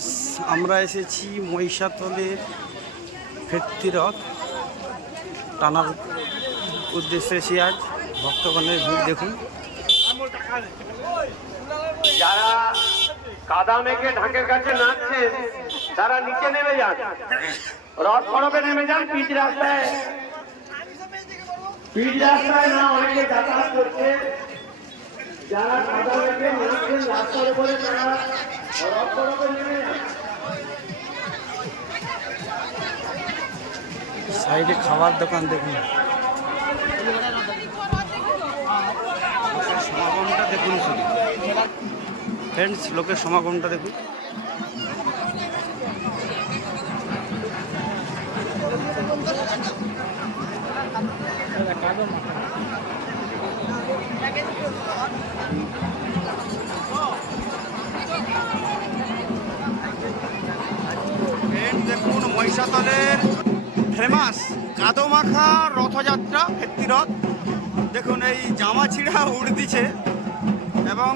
Friends, আমরা এসেছি মহিষাতলের ফেরতি রথ টানার উদ্দেশ্যে এসে আজ ভক্তগণের ভিড় দেখুন। যারা কাদা মেঘে ঢাকের কাছে নাচছেন তারা নিচে নেমে যান, রথ সড়কে নেমে যান। পিচ রাস্তায় না অনেকে যাতায়াত করছে। যারা কাদা মেঘে নাচছেন রাস্তার উপরে তারা রথ সড়কে নেমে যান। সাইডে খাবার দোকান দেখুন, সমাগমটা দেখুন শুধু ফ্রেন্ডস, লোকের সমাগমটা দেখুন। দেখুন মহিষাতলের ফেমাস কাদো মাখা রথযাত্রা ফেরতি রথ। দেখুন এই জামা ছিঁড়া উড় দিচ্ছে এবং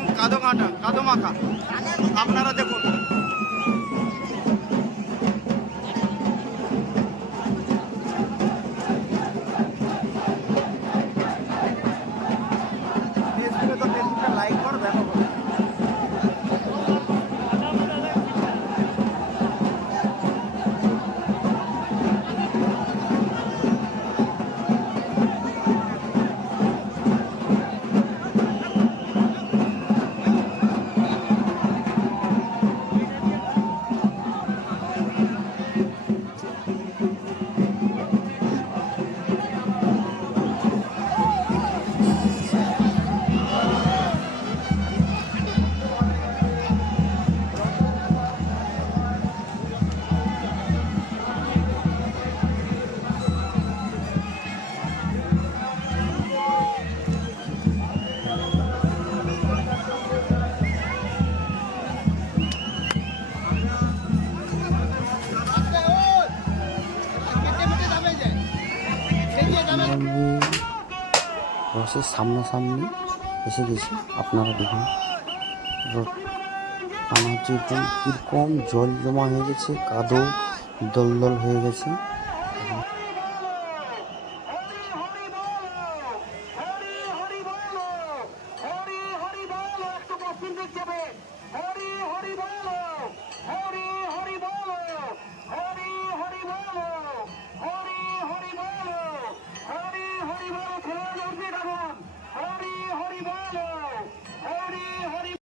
কাদো মাখা আপনারা দেখুন। লাইক কর ব্যাপক রথের সামনাসামনি এসে গেছি। আপনারা দেখুন আমার যে কীরকম জল জমা হয়ে গেছে, কাদো দলদল হয়ে গেছে। হরি হরি বল, একটু পশ্চিম দিক যাবে। হরি হরি বল।